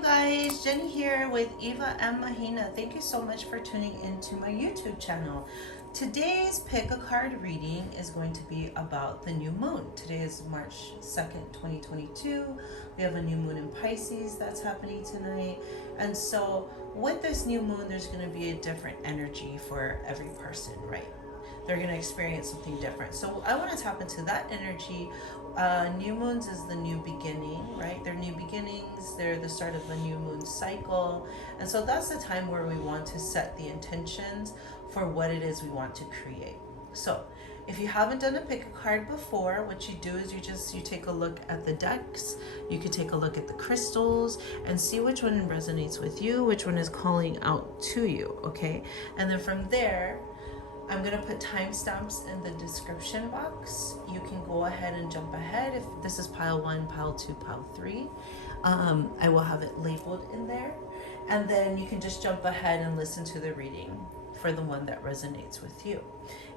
you guys, Jenny here with Eva and Mahina. Thank you so much for tuning into my YouTube channel. Today's pick a card reading is going to be about the new moon. Today is March 2nd, 2022. We have a new moon in Pisces that's happening tonight. And so with this new moon, there's going to be a different energy for every person, right? They're going to experience something different. So I want to tap into that energy. New moons is the new beginning, right? They're new beginnings. They're the start of a new moon cycle. And so that's the time where we want to set the intentions for what it is we want to create. So if you haven't done a pick a card before, what you do is you take a look at the decks. You could take a look at the crystals and see which one resonates with you, which one is calling out to you, okay? And then from there, I'm going to put timestamps in the description box. You can go ahead and jump ahead. If this is pile 1, pile 2, pile 3, I will have it labeled in there. And then you can just jump ahead and listen to the reading for the one that resonates with you.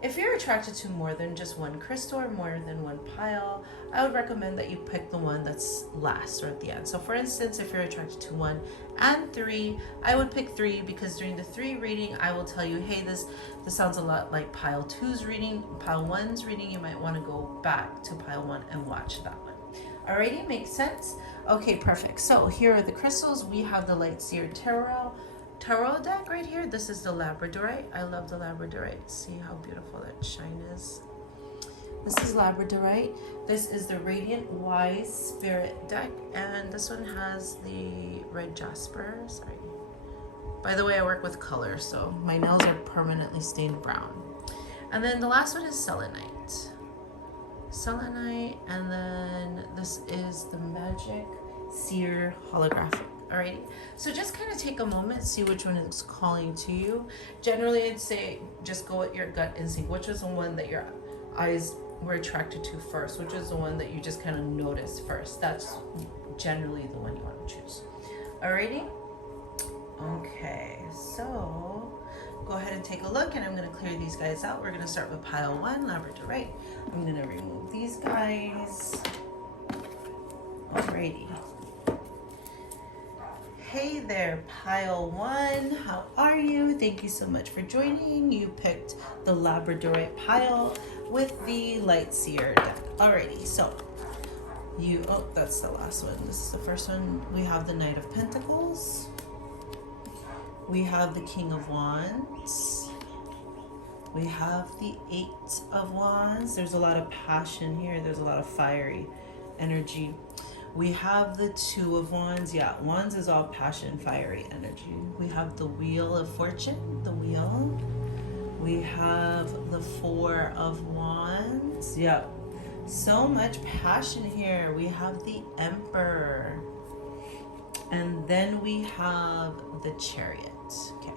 If you're attracted to more than just one crystal or more than one pile, I would recommend that you pick the one that's last or at the end. So for instance, if you're attracted to 1 and 3, I would pick 3 because during the 3 reading, I will tell you, hey, this sounds a lot like pile 2's reading, pile 1's reading. You might want to go back to pile 1 and watch that one. Alrighty, makes sense? Okay, perfect. So here are the crystals. We have the Light Seer Tarot deck right here. This is the Labradorite. I love the Labradorite. See how beautiful that shine is. This is Labradorite. This is the Radiant Wise Spirit deck, and this one has the red jasper. Sorry. By the way, I work with color, so my nails are permanently stained brown. And then the last one is Selenite. Selenite, and then this is the Magic Seer Holographic. Alrighty, so just kind of take a moment, see which one is calling to you. Generally, I'd say just go with your gut instinct. Which is the one that your eyes were attracted to first? Which is the one that you just kind of noticed first? That's generally the one you want to choose. Alrighty? Okay, so go ahead and take a look, and I'm going to clear these guys out. We're going to start with pile 1, Labradorite. I'm going to remove these guys. Alrighty. Hey there, pile 1. How are you? Thank you so much for joining. You picked the Labradorite pile with the Light Seer deck. Alrighty, so that's the last one. This is the first one. We have the Knight of Pentacles. We have the King of Wands. We have the 8 of Wands. There's a lot of passion here. There's a lot of fiery energy. We have the 2 of Wands. Yeah, Wands is all passion, fiery energy. We have the Wheel of Fortune, the wheel. We have the 4 of Wands. Yeah, so much passion here. We have the Emperor. And then we have the Chariot. Okay,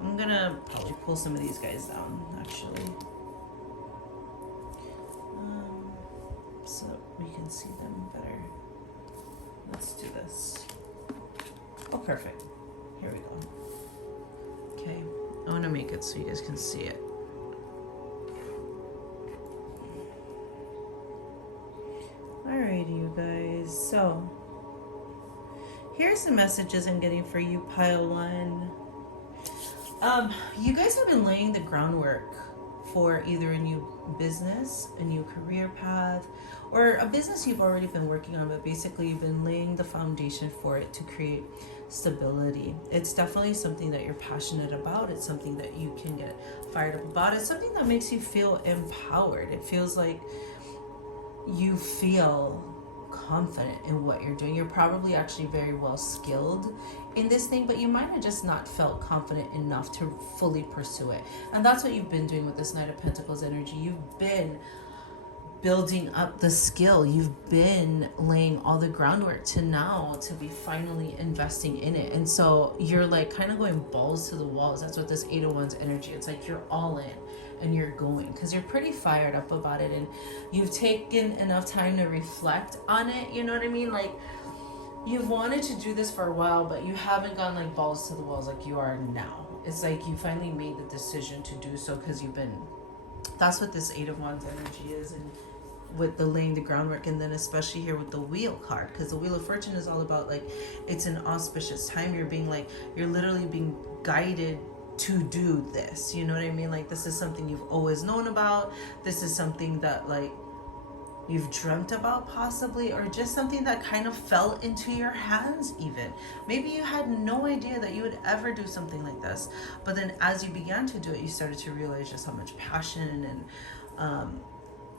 I'm gonna probably pull some of these guys down, actually. So we can see them better. Let's do this. Oh, perfect. Here we go. Okay, I want to make it so you guys can see it. Alrighty, you guys. So, here's the messages I'm getting for you, pile 1. You guys have been laying the groundwork for either a new business, a new career path, or a business you've already been working on, but basically you've been laying the foundation for it to create stability. It's definitely something that you're passionate about. It's something that you can get fired up about. It's something that makes you feel empowered. It feels like you feel confident in what you're doing. You're probably actually very well skilled in this thing, but you might have just not felt confident enough to fully pursue it. And that's what you've been doing with this Knight of Pentacles energy. You've been building up the skill. You've been laying all the groundwork to be finally investing in it. And so you're like kind of going balls to the walls. That's what this 8 of Wands energy, it's like you're all in and you're going because you're pretty fired up about it, and you've taken enough time to reflect on it. You know what I mean? Like, you've wanted to do this for a while, but you haven't gone like balls to the walls like you are now. It's like you finally made the decision to do so because that's what this 8 of Wands energy is. And with the laying the groundwork, and then especially here with the wheel card, because the wheel of fortune is all about like it's an auspicious time. You're being like, you're literally being guided to do this, you know what I mean? Like this is something you've always known about. This is something that like you've dreamt about possibly, or just something that kind of fell into your hands even. Maybe you had no idea that you would ever do something like this, but then as you began to do it, you started to realize just how much passion and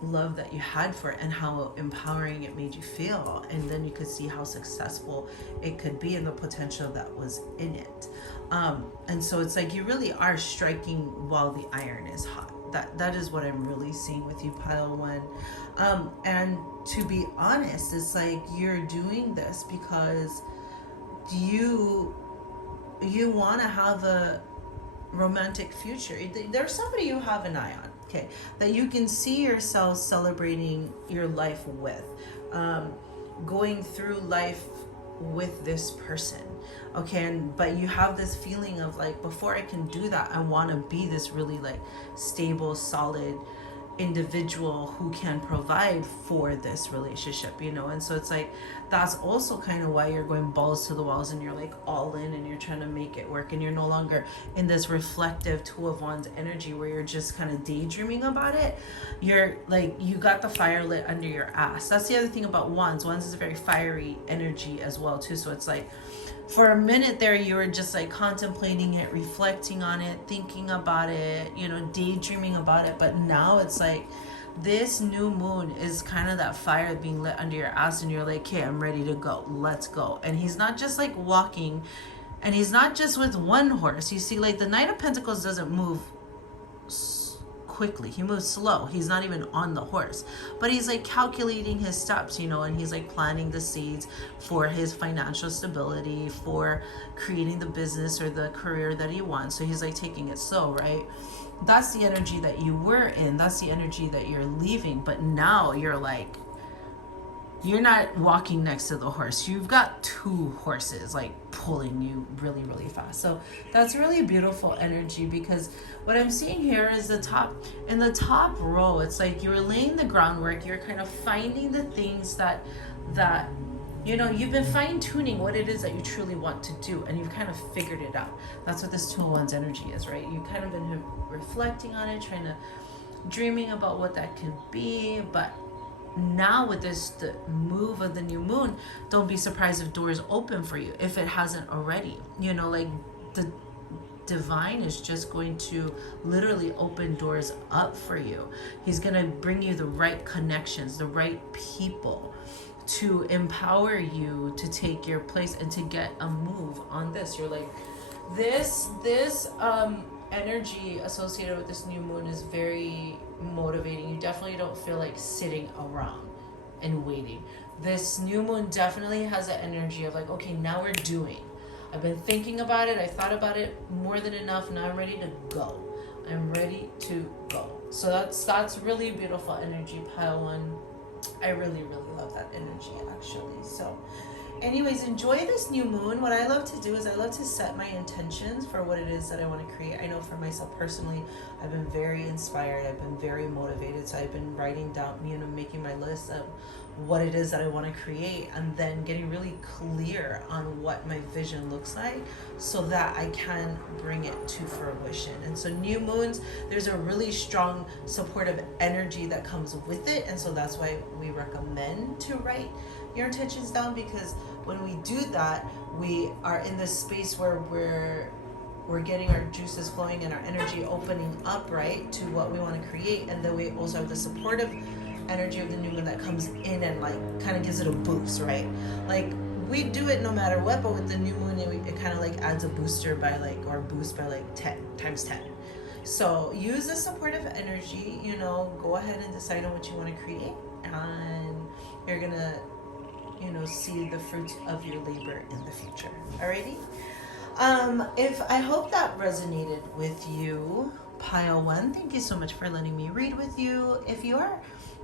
love that you had for it, and how empowering it made you feel. And then you could see how successful it could be and the potential that was in it. And so it's like you really are striking while the iron is hot. That is what I'm really seeing with you, pile one. And to be honest, it's like you're doing this because you want to have a romantic future. There's somebody you have an eye on, okay, that you can see yourself celebrating your life with, going through life with this person, okay. But you have this feeling of like, before I can do that, I want to be this really like stable, solid individual who can provide for this relationship, you know. And so it's like that's also kind of why you're going balls to the walls and you're like all in and you're trying to make it work, and you're no longer in this reflective Two of Wands energy where you're just kind of daydreaming about it. You're like, you got the fire lit under your ass. That's the other thing about Wands is a very fiery energy as well too. So it's like for a minute there you were just like contemplating it, reflecting on it, thinking about it, you know, daydreaming about it. But now it's like this new moon is kind of that fire being lit under your ass, and you're like, okay, I'm ready to go, let's go. And he's not just like walking, and he's not just with one horse. You see, like the Knight of Pentacles doesn't move quickly, he moves slow. He's not even on the horse, but he's like calculating his steps, you know, and he's like planting the seeds for his financial stability, for creating the business or the career that he wants. So he's like taking it slow, right? That's the energy that you were in, that's the energy that you're leaving. But now you're like, you're not walking next to the horse, you've got two horses like pulling you really, really fast. So that's really beautiful energy, because what I'm seeing here is the top row, it's like you're laying the groundwork, you're kind of finding the things that you know, you've been fine-tuning what it is that you truly want to do, and you've kind of figured it out. That's what this Two of Wands energy is, right? You've kind of been reflecting on it, trying to dreaming about what that could be. But now with the move of the new moon, don't be surprised if doors open for you, if it hasn't already. You know, like the divine is just going to literally open doors up for you. He's going to bring you the right connections, the right people to empower you to take your place and to get a move on this. You're like, this energy associated with this new moon is very motivating. You definitely don't feel like sitting around and waiting. This new moon definitely has an energy of like, okay, now we're doing. I've been thinking about it, I thought about it more than enough, now I'm ready to go. I'm ready to go. So that's really beautiful energy, pile one. I really, really love that energy actually. So anyways, enjoy this new moon. What I love to do is I love to set my intentions for what it is that I want to create. I know for myself personally, I've been very inspired. I've been very motivated. So I've been writing down, you know, making my list of what it is that I want to create, and then getting really clear on what my vision looks like so that I can bring it to fruition. And so new moons, there's a really strong supportive energy that comes with it. And so that's why we recommend to write your intentions down, because when we do that, we are in this space where we're getting our juices flowing and our energy opening up, right, to what we want to create. And then we also have the supportive energy of the new moon that comes in and like kind of gives it a boost, right? Like we do it no matter what, but with the new moon it kind of like adds a booster by like, or boost by like 10 times 10. So use the supportive energy, you know, go ahead and decide on what you want to create, and you're gonna, you know, see the fruit of your labor in the future. Alrighty. If I hope that resonated with you, pile one, thank you so much for letting me read with you. If you are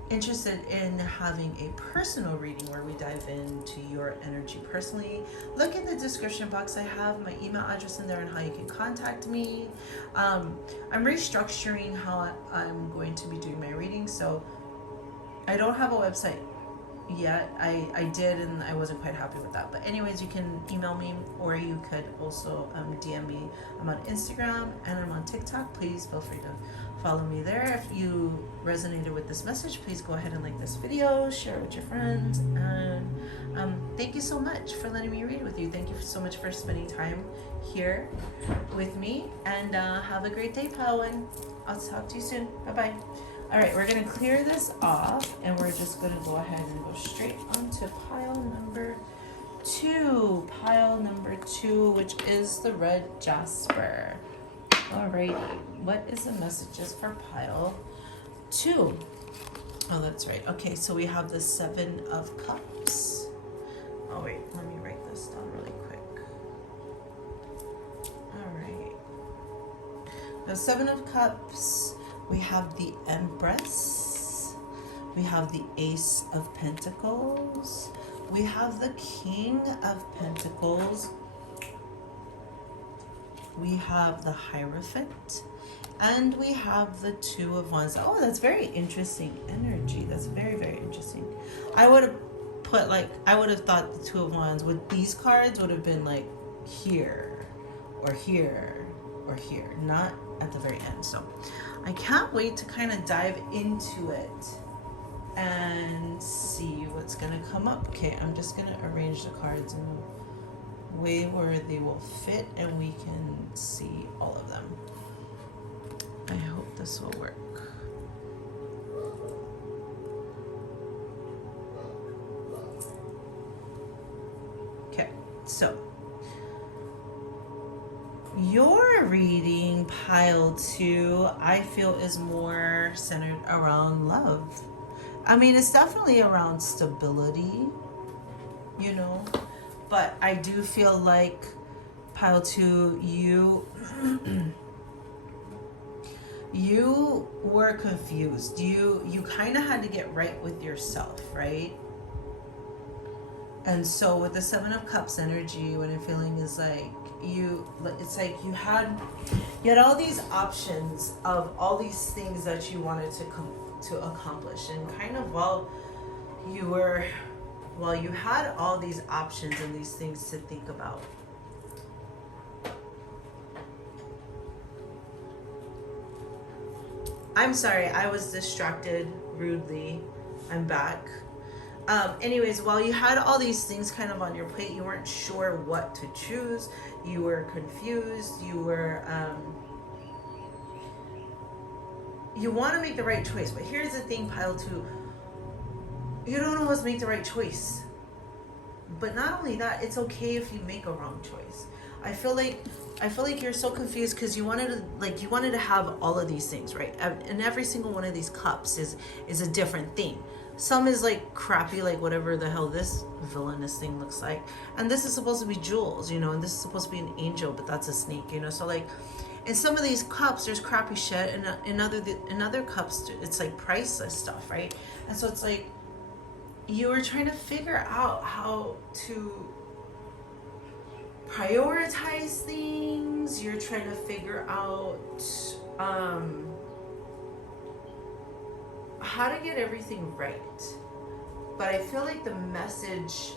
interested in having a personal reading where we dive into your energy personally, look in the description box. I have my email address in there and how you can contact me. I'm restructuring how I'm going to be doing my reading, so I don't have a website yet. I did, and I wasn't quite happy with that. But anyways, you can email me, or you could also DM me. I'm on Instagram and I'm on TikTok. Please feel free to follow me there. If you resonated with this message, please go ahead and like this video, share it with your friends, and thank you so much for letting me read with you. Thank you so much for spending time here with me, and have a great day, pile one. I'll talk to you soon. Bye bye. All right, we're gonna clear this off, and we're just gonna go ahead and go straight onto pile number 2. Pile number 2, which is the red jasper. Alrighty, what is the messages for pile 2? Oh, that's right. Okay, so we have the 7 of Cups. Oh wait, let me write this down really quick. All right, the 7 of Cups. We have the Empress, we have the Ace of Pentacles, we have the King of Pentacles, we have the Hierophant, and we have the 2 of Wands. Oh, that's very interesting energy. That's very, very interesting. I would have put I would have thought the 2 of Wands with these cards would have been like here, or here, or here, not at the very end. So I can't wait to kind of dive into it and see what's going to come up. Okay, I'm just going to arrange the cards in a way where they will fit and we can see all of them. I hope this will work. Okay, so your reading, pile 2, I feel is more centered around love. I mean, it's definitely around stability, you know, but I do feel like pile 2, you you were confused. You kind of had to get right with yourself, right? And so with the 7 of Cups energy, what I'm feeling is like it's like you had all these options of all these things that you wanted to accomplish, and kind of while you had all these options and these things to think about, I'm sorry, I was distracted rudely. I'm back. Anyways, while you had all these things kind of on your plate, you weren't sure what to choose. You were confused. You were, you want to make the right choice. But here's the thing, pile 2. You don't always make the right choice. But not only that, it's okay if you make a wrong choice. I feel like you're so confused because you wanted to have all of these things, right? And every single one of these cups is a different thing. Some is like crappy, like whatever the hell this villainous thing looks like. And this is supposed to be jewels, you know, and this is supposed to be an angel, but that's a snake, you know. So like in some of these cups, there's crappy shit, and in other cups, it's like priceless stuff, right? And so it's like you were trying to figure out how to prioritize things. You're trying to figure out how to get everything right. But I feel like the message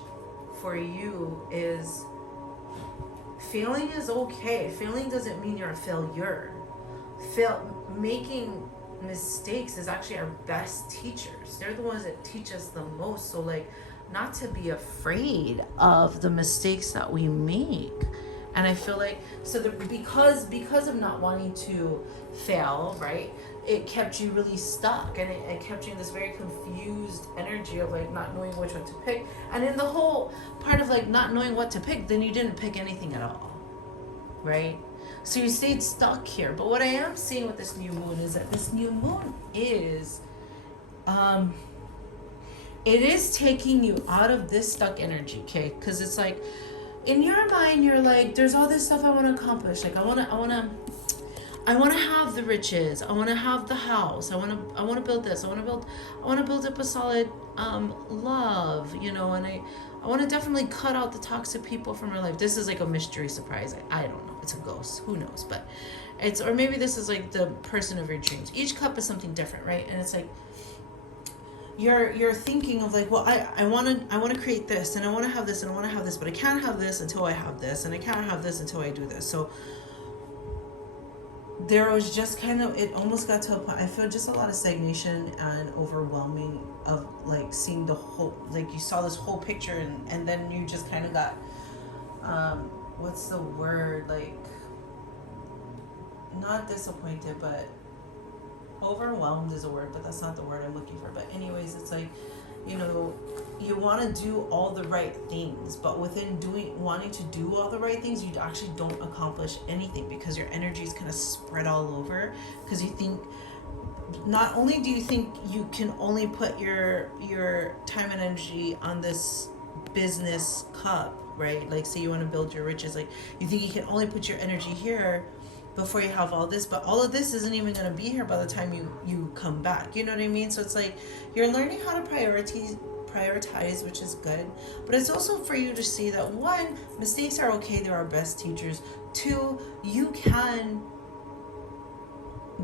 for you is failing is okay. Failing doesn't mean you're a failure. Making mistakes is actually our best teachers. They're the ones that teach us the most. So like, not to be afraid of the mistakes that we make. And I feel like because of not wanting to fail, right, it kept you really stuck, and it kept you in this very confused energy of like not knowing which one to pick. And in the whole part of like not knowing what to pick, then you didn't pick anything at all, right? So you stayed stuck here. But what I am seeing with this new moon is that this new moon is it is taking you out of this stuck energy, okay? Because it's like in your mind you're like, there's all this stuff I want to accomplish. Like I want to have the riches. I want to have the house. I want to build this. I want to build up a solid love, you know, and I want to definitely cut out the toxic people from my life. This is like a mystery surprise. I don't know. It's a ghost. Who knows? But or maybe this is like the person of your dreams. Each cup is something different, right? And it's like you're thinking of like, well, I want to create this, and I want to have this, and I want to have this, but I can't have this until I have this, and I can't have this until I do this. So there was just kind of, it almost got to a point, I feel just a lot of stagnation and overwhelming of like seeing the whole, like you saw this whole picture, and then you just kind of got what's the word, like not disappointed, but overwhelmed is a word, but that's not the word I'm looking for. But anyways, it's like, you know, you want to do all the right things, but within wanting to do all the right things, you actually don't accomplish anything, because your energy is kind of spread all over, because you think, not only do you think you can only put your time and energy on this business cup, right? Like say you want to build your riches, like you think you can only put your energy here before you have all this, but all of this isn't even going to be here by the time you come back, you know what I mean? So it's like you're learning how to prioritize, which is good, but it's also for you to see that, one, mistakes are okay, they're our best teachers. Two, you can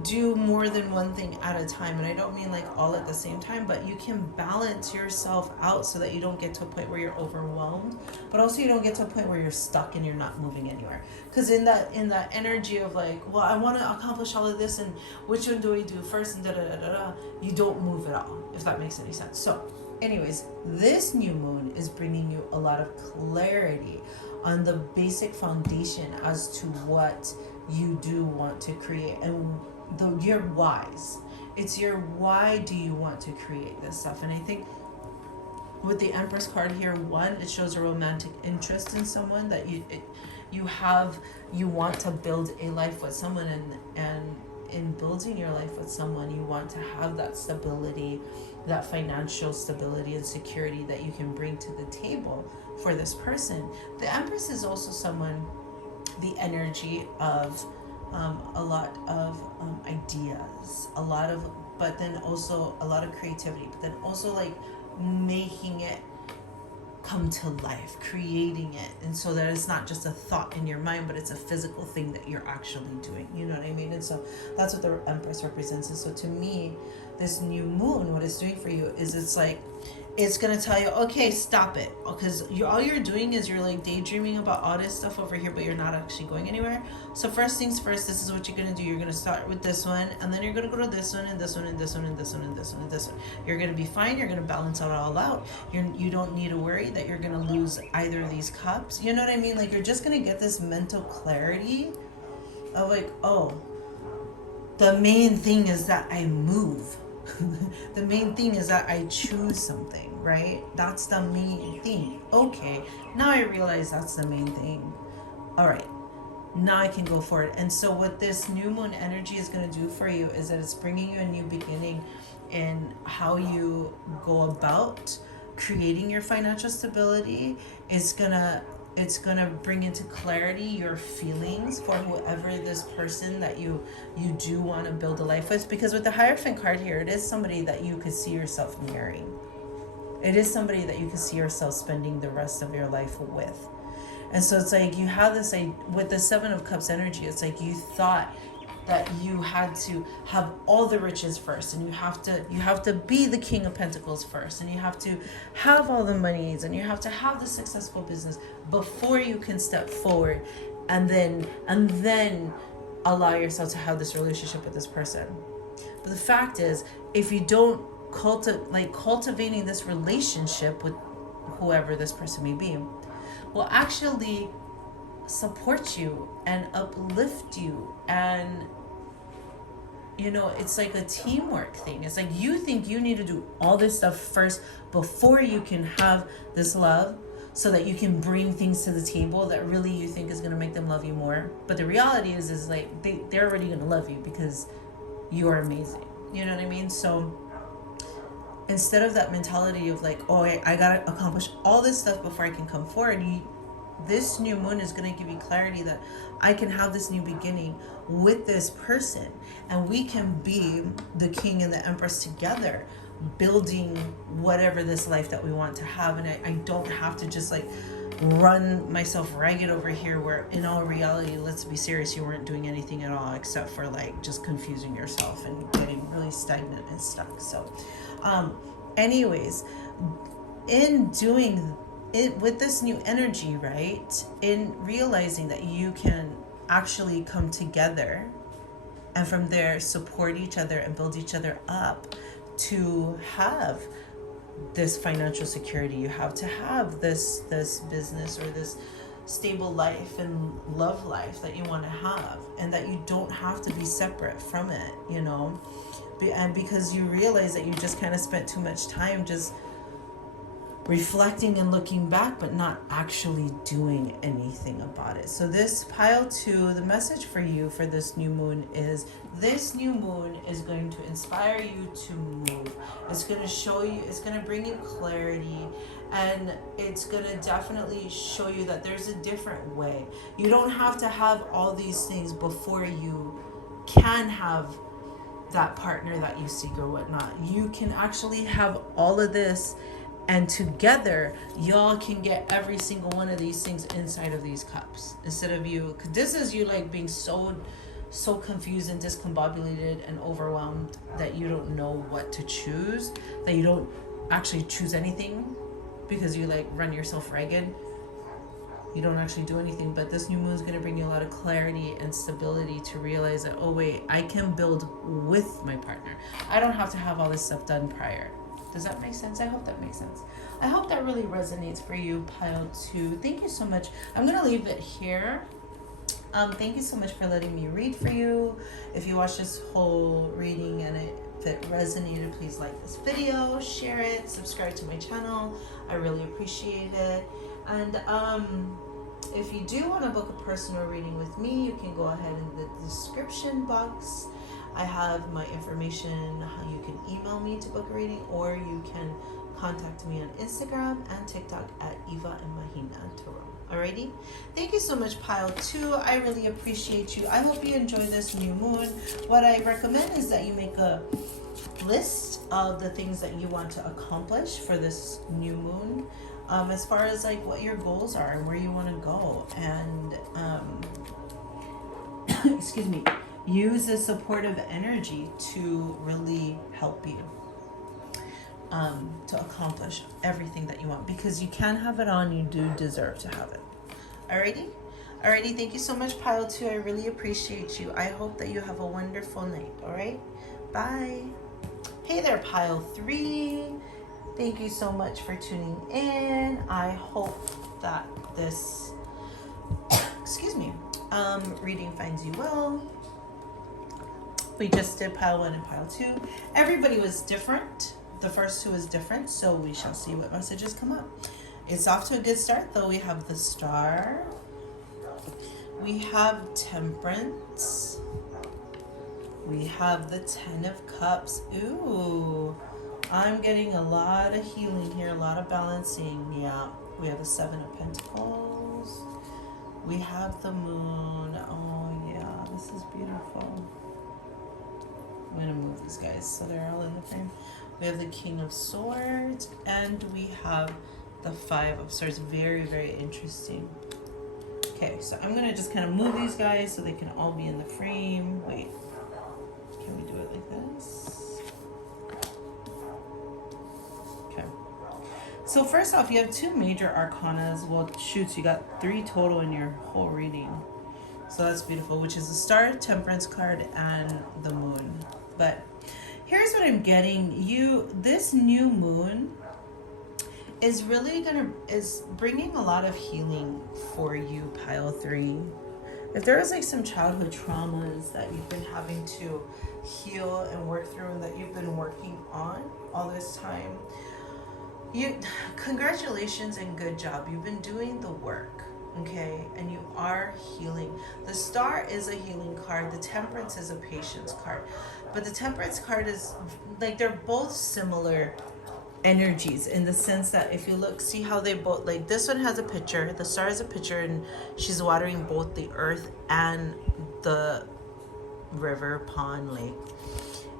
do more than one thing at a time, and I don't mean like all at the same time, but you can balance yourself out so that you don't get to a point where you're overwhelmed, but also you don't get to a point where you're stuck and you're not moving anywhere. Because in that energy of like, well, I want to accomplish all of this, and which one do I do first, and da da da da da, you don't move at all, if that makes any sense. So anyways, this new moon is bringing you a lot of clarity on the basic foundation as to what you do want to create, and your whys. It's your why do you want to create this stuff. And I think with the Empress card here, one, it shows a romantic interest in someone, that you want to build a life with someone, and in building your life with someone, you want to have that stability, that financial stability and security that you can bring to the table for this person. The Empress is also someone, the energy of a lot of ideas, but then also a lot of creativity, but then also like making it come to life, creating it, and so that it's not just a thought in your mind, but it's a physical thing that you're actually doing, you know what I mean? And so that's what the Empress represents. And so to me, this new moon, what it's doing for you is, it's like, it's going to tell you, okay, stop it, because all you're doing is you're like daydreaming about all this stuff over here, but you're not actually going anywhere. So first things first, this is what you're going to do. You're going to start with this one, and then you're going to go to this one, and this one, and this one, and this one, and this one, and this one. You're going to be fine. You're going to balance it all out. You don't need to worry that you're going to lose either of these cups. You know what I mean? Like, you're just going to get this mental clarity of like, oh, the main thing is that I move. The main thing is that I choose something, right? That's the main thing. Okay, now I realize that's the main thing. All right, now I can go for it. And so what this new moon energy is going to do for you is that it's bringing you a new beginning in how you go about creating your financial stability. It's gonna bring into clarity your feelings for whoever this person that you do want to build a life with. Because with the Hierophant card here, it is somebody that you could see yourself marrying. It is somebody that you could see yourself spending the rest of your life with. And so it's like you have this, with the Seven of Cups energy, it's like you thought that you had to have all the riches first, and you have to be the King of Pentacles first, and you have to have all the monies, and you have to have the successful business before you can step forward and then allow yourself to have this relationship with this person. But the fact is, if you don't cultivating this relationship with whoever this person may be, will actually support you and uplift you, and it's like a teamwork thing. It's like you think you need to do all this stuff first before you can have this love, so that you can bring things to the table that really you think is going to make them love you more. But the reality is like they're already going to love you because you're amazing, you know what I mean? So instead of that mentality of like, oh, I gotta accomplish all this stuff before I can come forward, this new moon is going to give you clarity that I can have this new beginning with this person, and we can be the king and the empress together, building whatever this life that we want to have. And I don't have to just like run myself ragged over here, where in all reality, let's be serious, you weren't doing anything at all except for like just confusing yourself and getting really stagnant and stuck. So anyways, in doing it with this new energy, right, in realizing that you can actually come together and from there support each other and build each other up to have this financial security, you have to have this business or this stable life and love life that you want to have, and that you don't have to be separate from it, you know. And because you realize that you just kind of spent too much time just reflecting and looking back, but not actually doing anything about it. So this pile 2, the message for you for this new moon is, this new moon is going to inspire you to move. It's going to show you, it's going to bring you clarity, and it's going to definitely show you that there's a different way. You don't have to have all these things before you can have that partner that you seek or whatnot. You can actually have all of this, and together y'all can get every single one of these things inside of these cups, instead of you, because this is you like being so confused and discombobulated and overwhelmed that you don't know what to choose, that you don't actually choose anything because you like run yourself ragged. You don't actually do anything. But this new moon is going to bring you a lot of clarity and stability to realize that, oh wait, I can build with my partner. I don't have to have all this stuff done prior. Does that make sense? I hope that makes sense. I hope that really resonates for you, pile 2. Thank you so much. I'm going to leave it here. Thank you so much for letting me read for you. If you watch this whole reading and if it resonated, please like this video, share it, subscribe to my channel. I really appreciate it. And if you do want to book a personal reading with me, you can go ahead in the description box. I have my information, how you can email me to book a reading, or you can contact me on Instagram and TikTok at Eva and Mahina Tarot. Alrighty? Thank you so much, pile 2. I really appreciate you. I hope you enjoy this new moon. What I recommend is that you make a list of the things that you want to accomplish for this new moon, as far as like what your goals are and where you want to go, and excuse me, use the supportive energy to really help you to accomplish everything that you want, because you can have it on, you do deserve to have it. Alrighty, thank you so much, pile 2. I really appreciate you. I hope that you have a wonderful night. All right, bye. Hey there, pile 3. Thank you so much for tuning in. I hope that this excuse me reading finds you well. We just did pile 1 and pile 2. Everybody was different. The first 2 is different, so we shall see what messages come up. It's off to a good start, though. We have the Star. We have Temperance. We have the 10 of Cups. Ooh, I'm getting a lot of healing here, a lot of balancing. Yeah, we have the 7 of Pentacles. We have the Moon. Oh, yeah, this is beautiful. I'm going to move these guys so they're all in the frame. We have the King of Swords, and we have the 5 of Swords. Very, very interesting. Okay, so I'm going to just kind of move these guys so they can all be in the frame. Wait, can we do it like this? Okay. So first off, you have 2 major arcanas. Well, shoots, you got 3 total in your whole reading. So that's beautiful, which is the Star, Temperance card, and the Moon. But here's what I'm getting. This new moon is really is bringing a lot of healing for you, pile 3. If there was like some childhood traumas that you've been having to heal and work through, and that you've been working on all this time, congratulations and good job. You've been doing the work. Okay, and you are healing. The Star is a healing card. The Temperance is a patience card. But the Temperance card is like, they're both similar energies in the sense that if you look, see how they both, like this one has a picture, the Star has a picture, and she's watering both the earth and the river, pond, lake.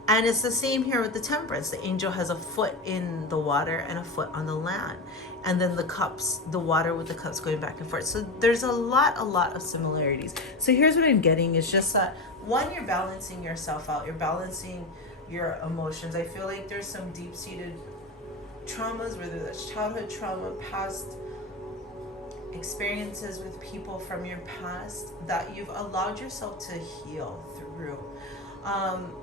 And it's the same here with the Temperance. The angel has a foot in the water and a foot on the land. And then the cups, the water with the cups going back and forth. So there's a lot of similarities. So here's what I'm getting is just that, one, you're balancing yourself out. You're balancing your emotions. I feel like there's some deep-seated traumas, whether that's childhood trauma, past experiences with people from your past that you've allowed yourself to heal through.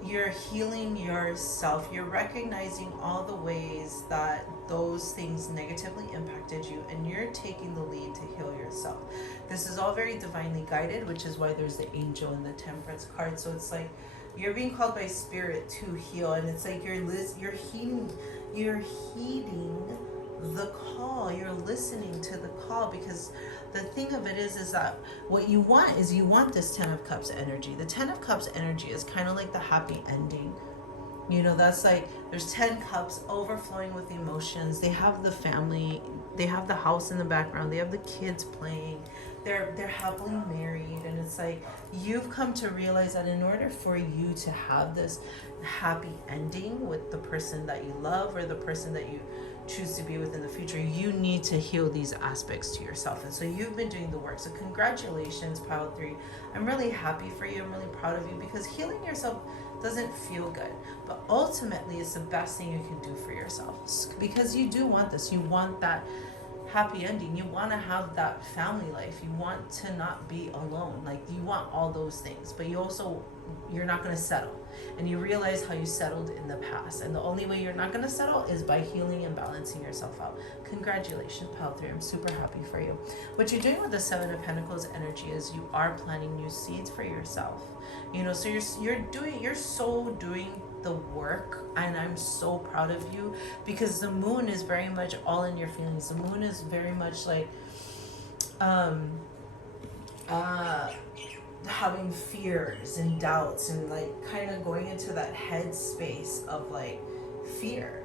You're healing yourself. You're recognizing all the ways that those things negatively impacted you, and you're taking the lead to heal yourself. This is all very divinely guided, which is why there's the angel and the temperance card. So it's like you're being called by spirit to heal, and it's like you're heeding the call. You're listening to the call, because the thing of it is that what you want is, you want this 10 of Cups energy. The 10 of Cups energy is kind of like the happy ending. You know, that's like, there's 10 cups overflowing with emotions. They have the family, they have the house in the background, they have the kids playing, they're happily married, and it's like you've come to realize that in order for you to have this happy ending with the person that you love, or the person that you choose to be with in the future, you need to heal these aspects to yourself. And so you've been doing the work. So congratulations, Pile 3. I'm really happy for you. I'm really proud of you, because healing yourself doesn't feel good, but ultimately it's the best thing you can do for yourself, because you do want this. You want that happy ending. You want to have that family life. You want to not be alone. Like, you want all those things, but you're not going to settle. And you realize how you settled in the past, and the only way you're not going to settle is by healing and balancing yourself out. Congratulations, Pile 3. I'm super happy for you. What you're doing with the 7 of Pentacles energy is you are planting new seeds for yourself. You know, so you're so doing the work, and I'm so proud of you, because the moon is very much all in your feelings. The moon is very much like having fears and doubts, and like kind of going into that head space of like fear,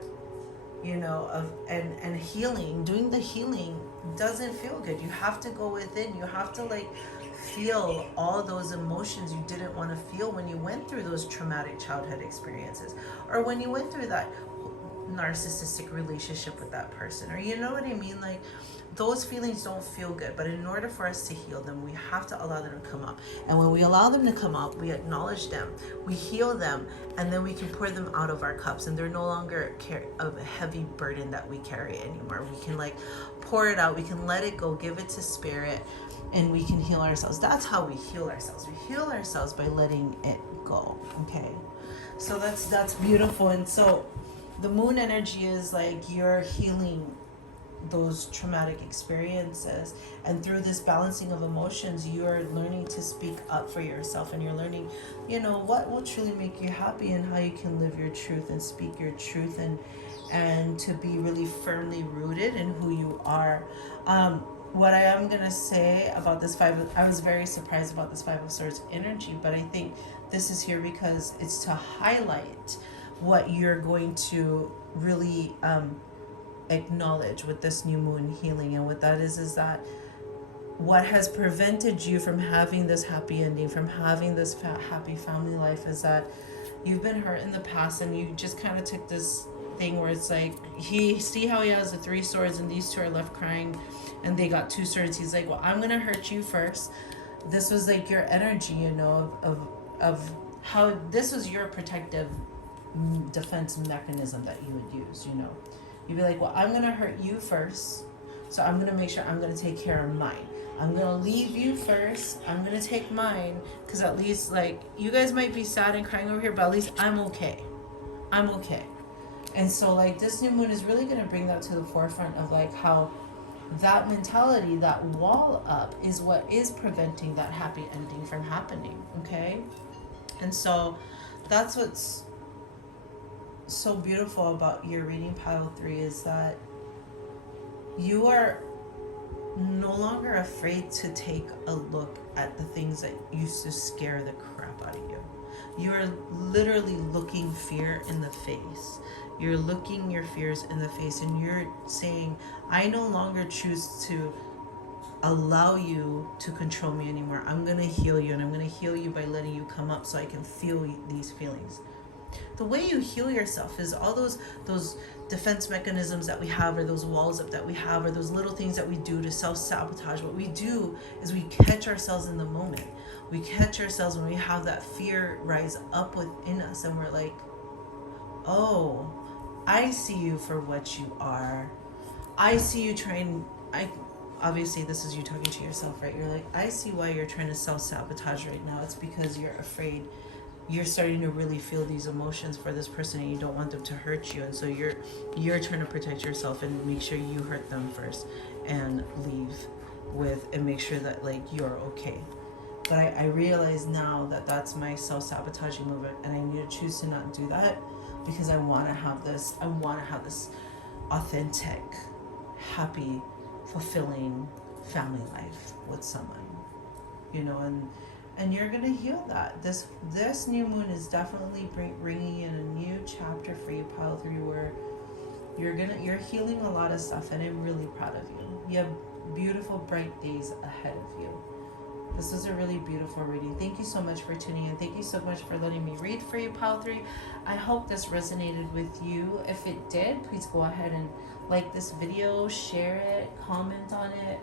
you know, of and healing. Doing the healing doesn't feel good. You have to go within. You have to like feel all those emotions you didn't want to feel when you went through those traumatic childhood experiences, or when you went through that narcissistic relationship with that person, or you know what I mean? Like, those feelings don't feel good, but in order for us to heal them, we have to allow them to come up. And when we allow them to come up, we acknowledge them, we heal them, and then we can pour them out of our cups, and they're no longer a heavy burden that we carry anymore. We can like pour it out, we can let it go, give it to spirit, and we can heal ourselves. That's how we heal ourselves. We heal ourselves by letting it go. Okay, so that's beautiful. And so the moon energy is like you're healing those traumatic experiences, and through this balancing of emotions, you're learning to speak up for yourself, and you're learning, you know, what will truly make you happy, and how you can live your truth and speak your truth, and to be really firmly rooted in who you are. What I am gonna say about this I was very surprised about this 5 of Swords energy, but I think this is here because it's to highlight what you're going to really acknowledge with this new moon healing. And what that is that what has prevented you from having this happy ending, from having this happy family life, is that you've been hurt in the past, and you just kind of took this thing where it's like, see how he has the 3 swords, and these 2 are left crying, and they got 2 swords. He's like, well, I'm gonna hurt you first. This was like your energy, you know, of how this was your protective defense mechanism that you would use, you know. You'd be like, well, I'm gonna hurt you first, so I'm gonna make sure I'm gonna take care of mine. I'm gonna leave you first, I'm gonna take mine, because at least, like, you guys might be sad and crying over here, but at least I'm okay. And so like this new moon is really gonna bring that to the forefront of like how that mentality, that wall up, is what is preventing that happy ending from happening. Okay, and so that's what's so beautiful about your reading, Pile 3, is that you are no longer afraid to take a look at the things that used to scare the crap out of you. You're literally looking fear in the face. You're looking your fears in the face, and you're saying, I no longer choose to allow you to control me anymore. I'm going to heal you, and I'm going to heal you by letting you come up so I can feel these feelings. The way you heal yourself is all those defense mechanisms that we have, or those walls up that we have, or those little things that we do to self-sabotage. What we do is we catch ourselves in the moment. We catch ourselves when we have that fear rise up within us, and we're like, oh, I see you for what you are. I see you trying. I obviously this is you talking to yourself, right? You're like, I see why you're trying to self-sabotage right now. It's because you're afraid. You're starting to really feel these emotions for this person, and you don't want them to hurt you, and so you're trying to protect yourself and make sure you hurt them first, and leave with and make sure that like you're okay. But I realize now that that's my self-sabotaging movement, and I need to choose to not do that because I want to have this. I want to have this authentic, happy, fulfilling family life with someone, and you're gonna heal that. This new moon is definitely bringing in a new chapter for you, pile 3, where you're healing a lot of stuff, and I'm really proud of you. You have beautiful, bright days ahead of you. This is a really beautiful reading. Thank you so much for tuning in. Thank you so much for letting me read for you, pile 3. I hope this resonated with you. If it did, please go ahead and like this video, share it, comment on it.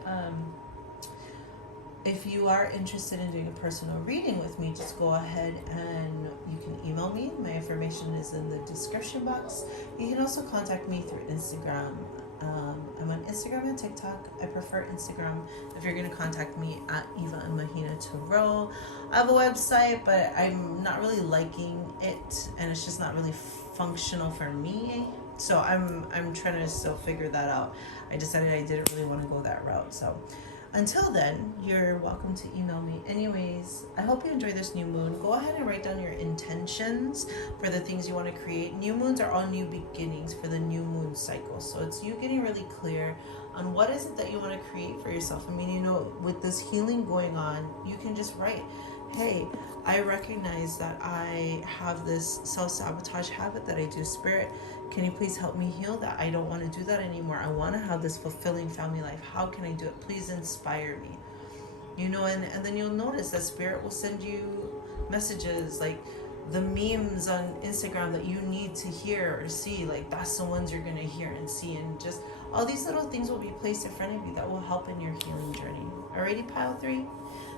If you are interested in doing a personal reading with me, just go ahead and you can email me. My information is in the description box. You can also contact me through Instagram. I'm on Instagram and TikTok. I prefer Instagram. If you're going to contact me, at Eva and Mahina Tarot. I have a website, but I'm not really liking it, and it's just not really functional for me. So I'm trying to still figure that out. I decided I didn't really want to go that route. So until then, you're welcome to email me. Anyways, I hope you enjoy this new moon. Go ahead and write down your intentions for the things you want to create. New moons are all new beginnings for the new moon cycle. So it's you getting really clear on what is it that you want to create for yourself. I mean, with this healing going on, you can just write, hey, I recognize that I have this self-sabotage habit that I do. Spirit, can you please help me heal that? I don't want to do that anymore. I want to have this fulfilling family life. How can I do it? Please inspire me. And then you'll notice that Spirit will send you messages like the memes on Instagram that you need to hear or see. Like that's the ones you're going to hear and see. And just all these little things will be placed in front of you that will help in your healing journey. Alrighty, pile 3?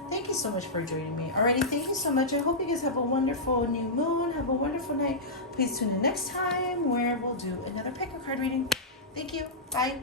Thank you so much for joining me. Alrighty, thank you so much. I hope you guys have a wonderful new moon. Have a wonderful night. Please tune in next time where we'll do another pick a card reading. Thank you. Bye.